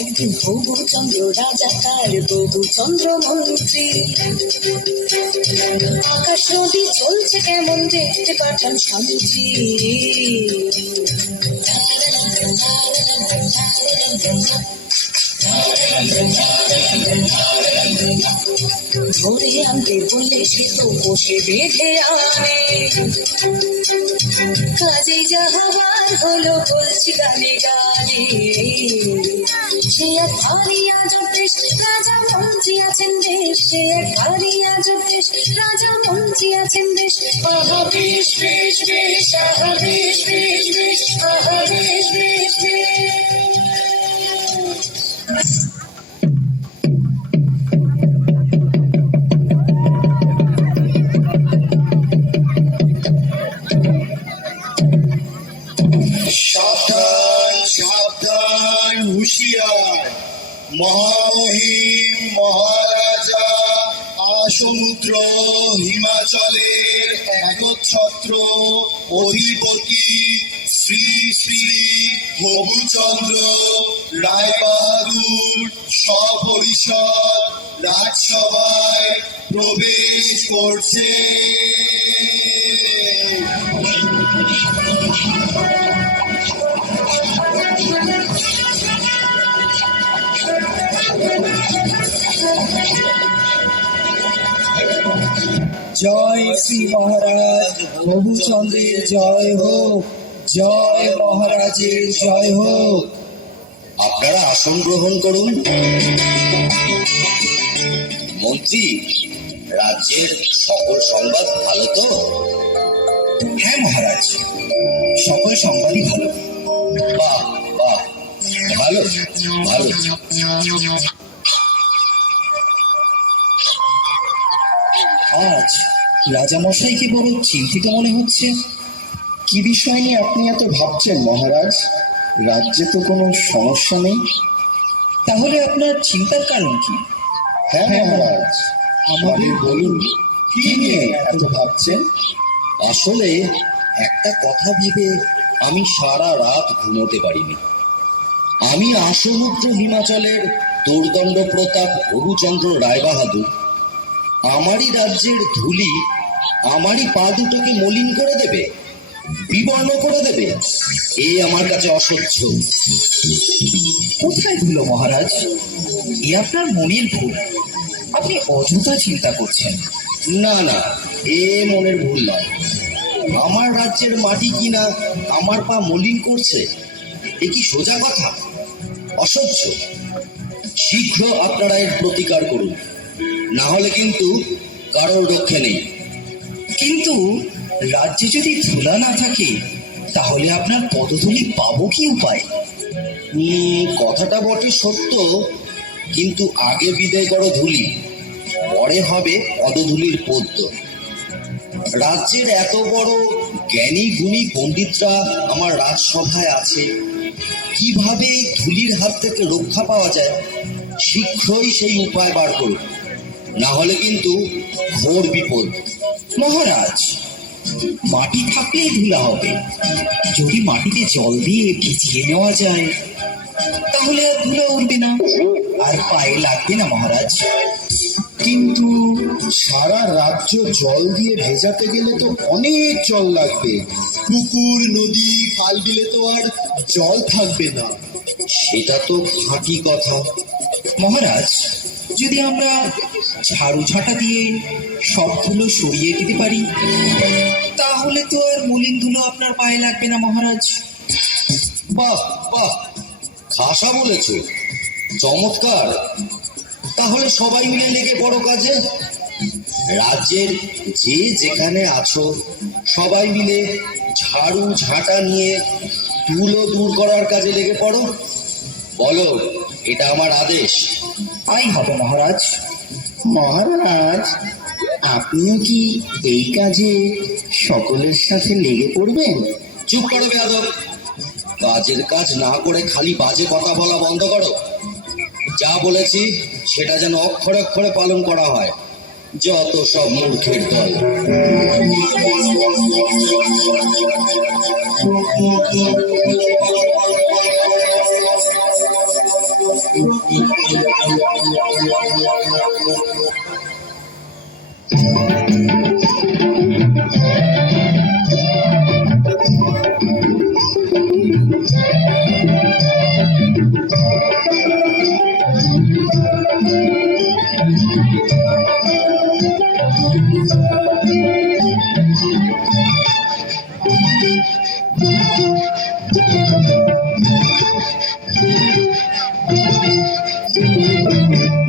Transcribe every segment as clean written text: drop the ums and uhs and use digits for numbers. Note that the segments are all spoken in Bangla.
একদিন হবু চন্দ্র রাজা তার বহু চন্দ্র মন্ত্রী, আকাশ নদী চলছে কেমন দেখতে পাঠান স্বামীজি। ধরে আনতে বললে সে তো বসে বেঁধে আনে, কাজে যাহাবার হলো বলছি গানে গানে। সে এক ভারী আজব দেশ, রাজা মন্ত্রী আছেন বেশ, সে এক ভারী আজব দেশ, রাজা মন্ত্রী আছেন বেশ। আহা বেশ বেশ বেশ, আহা বেশ বেশ বেশ, আহা বেশ বেশ বেশ। সাবধান সাবধান হুঁশিয়ার, মহামহিম মহারাজা আসমুদ্র হিমাচলের একচ্ছত্র অধিপতি শ্রী শ্রী হবুচন্দ্র রায়বাহাদুর সপরিষদ রাজসভায় প্রবেশ করছে। জয় শ্রী মহারাজ হবুচন্দ্রের জয় হোক, জয় মহারাজের জয় হোক। আপনারা আসন গ্রহণ করুন। মন্ত্রী, রাজ্যের সকল সংবাদ ভালো তো? হ্যাঁ মহারাজ, সকল সংবাদই ভালো। বাহ বাহ, ভালো ভালো। আজ রাজামশাইকে বড় চিন্তিত মনে হচ্ছে। কি বিষয় নিয়ে আপনি এত ভাবছেন মহারাজ? রাজ্যে তো কোনো সমস্যা নেই। তাহলে আপনার চিন্তার কারণ কি? হ্যাঁ মহারাজ, আমাদের বলুন, কি নিয়ে এত ভাবছেন? আসলে একটা কথা ভেবে আমি সারা রাত ঘুমোতে পারিনি। আমি আসমুদ্র হিমাচলের দুর্দণ্ড প্রতাপ হবুচন্দ্র রায়বাহাদুর, আমারই রাজ্যের ধুলি আমারই পা দুটোকে মলিন করে দেবে, বিবর্ণ করে দেবে, এই আমার কাছে অসহ্য। কোথায় ধুলো মহারাজ? এ আপনার মনের ভুল, আপনি অযথা চিন্তা করছেন। না না, এ মনের ভুল নয়। আমার রাজ্যের মাটি কিনা আমার পা মলিন করছে, এ কি সোজা কথা? অসহ্য। শীঘ্র আপনারা এর প্রতিকার করুন, না হলে কিন্তু কারোর রক্ষে নেই। কিন্তু রাজ্যে যদি ধুলা না থাকে তাহলে আপনার পদধূলি পাবো কি উপায়? কথাটা বটে সত্য, কিন্তু আগে বিদায় করো ধুলি, পরে হবে পদধূলির পদ্য। রাজ্যের এত বড় জ্ঞানী গুণী পণ্ডিতরা আমার রাজসভায় আছে, কিভাবে এই ধুলির হাত থেকে রক্ষা পাওয়া যায় শীঘ্রই সেই উপায় বার করুন, না হলে কিন্তু ঘোর বিপদ। মহারাজ, মাটি থাকলেই ধুলা হবে। যদি মাটিতে জল দিয়ে ভিজিয়ে নেওয়া যায় তাহলে আর ধুলা উঠবে না, আর পায়ে লাগবে না মহারাজ। কিন্তু সারা রাজ্য জল দিয়ে ভেজাতে গেলে তো অনেক জল লাগবে। পুকুর নদী খাল বিলে তো আর জল থাকবে না। সেটা তো খাঁটি কথা। মহারাজ, যদি আমরা ঝাড়ু ঝাঁটা দিয়ে সব ধুলো সরিয়ে দিতে পারি তাহলে তো আর মলিন ধুলো আপনার পায়ে লাগবে না মহারাজ। বাহ বাহ, খাসা বলেছ, চমৎকার। তাহলে সবাই মিলে লেগে পড়ো কাজে। রাজ্যের যে যেখানে আছো সবাই মিলে ঝাড়ু ঝাঁটা নিয়ে ধুলো দূর করার কাজে লেগে পড়ো। বলো, এটা আমার আদেশ। তাই হবে মহারাজ। মহারাজ, আপনিও কি এই কাজে সকলের সাথে লেগে পড়বেন? চুপ করো বেয়াদব, কাজের কাজ না করে খালি বাজে কথা বলা বন্ধ করো। যা বলেছি সেটা যেন অক্ষরে অক্ষরে পালন করা হয়। যত সব মূর্খের দল।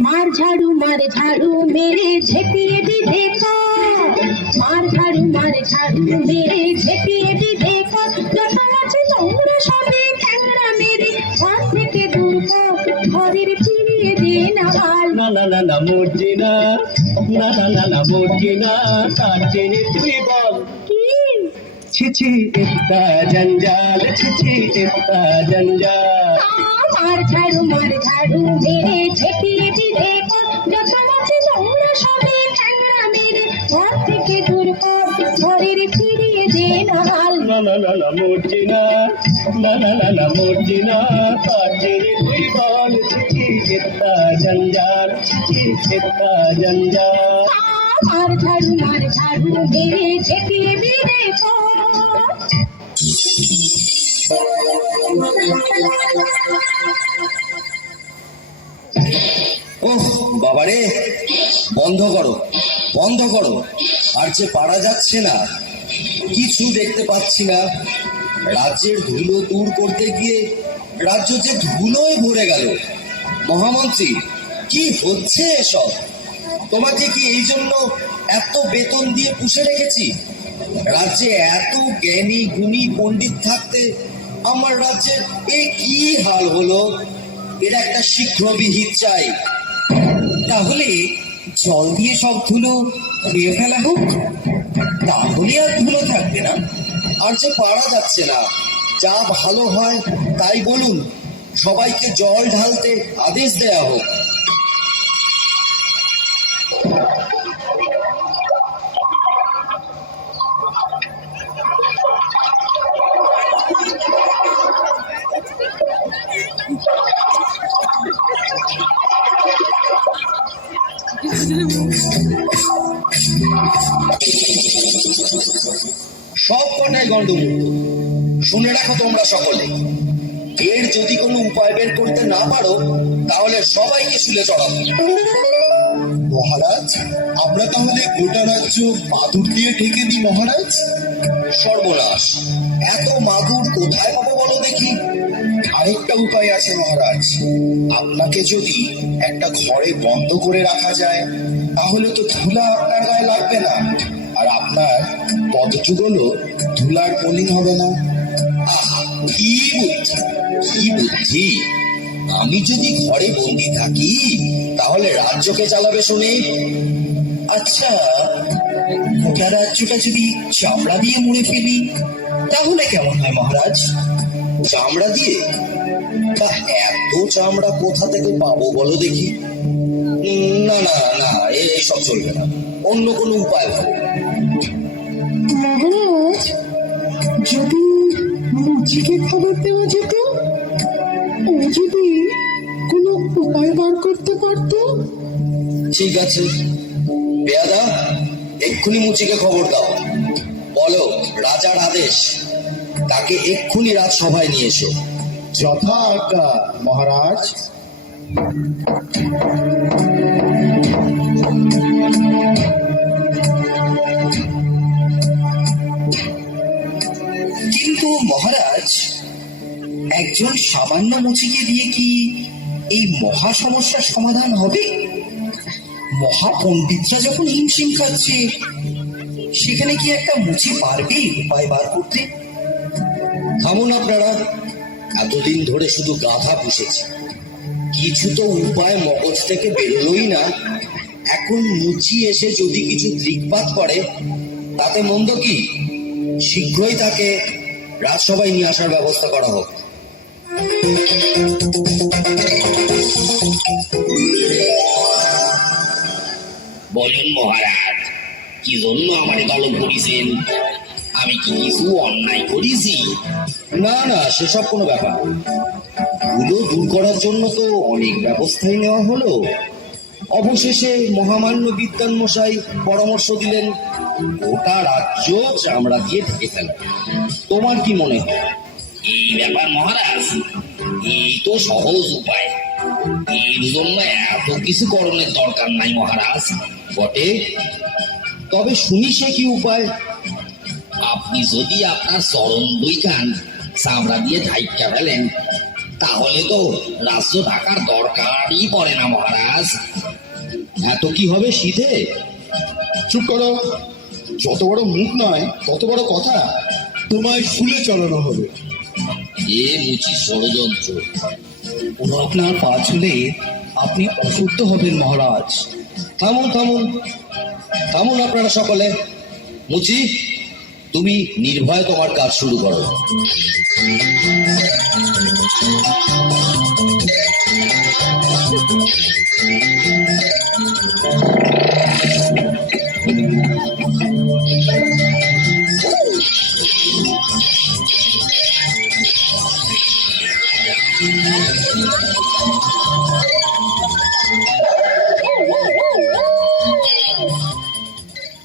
मार झाड़ू मेरे झेपिए भी देखो, मार झाड़ू मेरे झेपिए भी देखो, যত আছে তোমরা সবে ঠ্যাংরা মেরে ঘর থেকে দূর কর, ঘরের ফিরিয়ে দে না হাল। না না না না মরছি না, না না না না মরছি না, তার চেয়ে তুই বল কি ছিছি ইত্তা জঞ্জাল, ছিছি ইত্তা জঞ্জাল। मार झाड़ू मेरे झेपिए भी देखो, যত আছে তোমরা সবে ঠ্যাংরা মেরে ঘর থেকে দূর কর, ঘরের ফিরিয়ে দে না হাল। না না না না মরছি না, না না না না মরছি না, তার চেয়ে তুই বল ছিছি ইত্তা জঞ্জাল, ছিছি ইত্তা জঞ্জাল। मार झाड़ू मेरे झेपिए भी देखो। ওহ বাবারে, বন্ধ করো বন্ধ করো, আর যে পারা যাচ্ছে না, কিছু দেখতে পাচ্ছি না। রাজ্যের ধুলো দূর করতে গিয়ে রাজ্য যে ধুলোয় ভরে গেল। মহামন্ত্রী, কি হচ্ছে এসব? তোমাকে কি এই জন্য এত বেতন দিয়ে পুষে রেখেছি? রাজ্যে এত জ্ঞানী গুণী পণ্ডিত থাকতে আমার রাজ্যের এ কি হাল হলো? এর একটা শীঘ্র বিহিত চাই। তাহলে জল দিয়ে সব ধুলো ধুয়ে ফেলা হোক, তাহলে আর ধুলো থাকবে না। আর যে পারা যাচ্ছে না, যা ভালো হয় তাই বলুন, সবাইকে জল ঢালতে আদেশ দেয়া হোক। সব কটাই গণ্ডমুক্ত। শুনে রাখো তোমরা সকলে, এর যদি কোনো উপায় বের করতে না পারো, তাহলে সবাইকে শুলে চড়াবো। মহারাজ, আমরা তাহলে গোটা রাজ্য মাদুর দিয়ে ঢেকে দিই মহারাজ। সর্বনাশ, এত মাদুর কোথায় পাবো বলো দেখি? আরেকটা উপায় আছে মহারাজ, আপনাকে যদি একটা ঘরে বন্ধ করে রাখা যায়, তাহলে তো ধুলা আপনার গায়ে লাগবে না, আর আপনার পদযুগলও ধুলার মলিন হবে না। আহা, কি বুদ্ধি, কি বুদ্ধি! আমি যদি ঘরে বন্দি থাকি, তাহলে রাজ্যকে চালাবে শুনে। আচ্ছা, গোটা রাজ্যটা যদি চামড়া দিয়ে মুড়ে ফেলি, তাহলে কেমন হয় মহারাজ? চামড়া দিয়ে? তা এত চামড়া কোথা থেকে পাবো বলো দেখি? না না না, এসব চলবে না, অন্য কোনো উপায় ভাবো। মহারাজ, যদি মুচিকে খবর দেওয়া যেত, ও যদি কোনো উপায় বার করতে পারতো। ঠিক আছে, পেয়াদা, এক্ষুনি মুচিকে খবর দাও, বলো রাজার আদেশ, তাকে এক্ষুনি রাজসভায় নিয়ে এসো। যথা আজ্ঞা মহারাজ। কিন্তু মহারাজ, একজন সামান্য মুচিকে দিয়ে কি এই মহা সমস্যার সমাধান হবে? মহাপণ্ডিতরা যখন হিমশিম খাচ্ছে, সেখানে কি একটা মুচি পারবে উপায় বার করতে? থামুন আপনারা, এতদিন ধরে শুধু গাধা পুষেছি, কিছু তো উপায় মগজ থেকে বেরোলোই না। এখন মুচি এসে যদি কিছু দিকপাত করে, তাতে মন্দ কি? শীঘ্রই তাকে রাজসভায় নিয়ে আসার ব্যবস্থা করা হোক। বলুন মহারাজ, কি জন্য আমারে তলব করেছেন? আমি কি কিছু অন্যায় করেছি? না না, সেসব কোনো ব্যাপার না। ধুলো দূর করার জন্য তো অনেক ব্যবস্থাই নেওয়া হলো। অবশেষে মহামান্য বিদ্বান মশাই পরামর্শ দিলেন গোটা রাজ্য চামড়া দিয়ে ঢেকে ফেলা। তোমার কি মনে হয়? এই ব্যাপার মহারাজ, এই তো সহজ উপায়। এর জন্য এত কিছু করণের দরকার নাই মহারাজ। বটে, তবে শুনি সে কি উপায়? আপনি যদি আপনার চরণ দুইখান চামড়া দিয়ে ঢাইকা ফেলেন, তাহলে তো রাজ্য ঢাকার দরকারই পড়ে না মহারাজ। এত কি হবে শীতে? চুপ করো, যত বড় মুখ নয় তত বড় কথা। তোমায় শুলে চলানো হবে। এ মুচি ষড়যন্ত্র। ও আপনার পা ছুলে আপনি অশুদ্ধ হবেন মহারাজ। থামুন থামুন থামুন আপনারা সকলে। মুচি, তুমি নির্ভয় তোমার কাজ শুরু করো।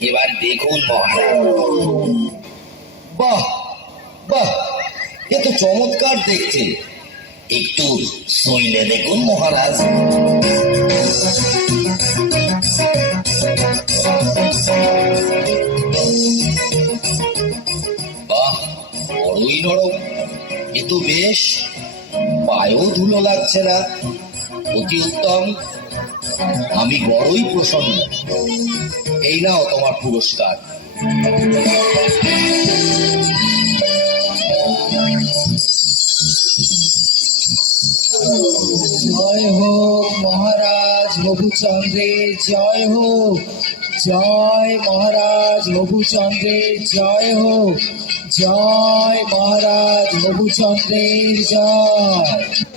এবার দেখুন মহারাজ। বাহ বাহ, এ তো চমৎকার দেখতে। একটু শুইলে দেখুন মহারাজ। বাহ, বড়ই নরম। এ তো বেশ, পায়েও ধুলো লাগছে না। অতি উত্তম, আমি বড়ই প্রসন্ন। এই নাও তোমার পুরস্কার। জয় হোক মহারাজ হবুচন্দ্রের জয় হোক। জয় মহারাজ হবুচন্দ্রের জয় হোক। জয় মহারাজ হবুচন্দ্রের জয়।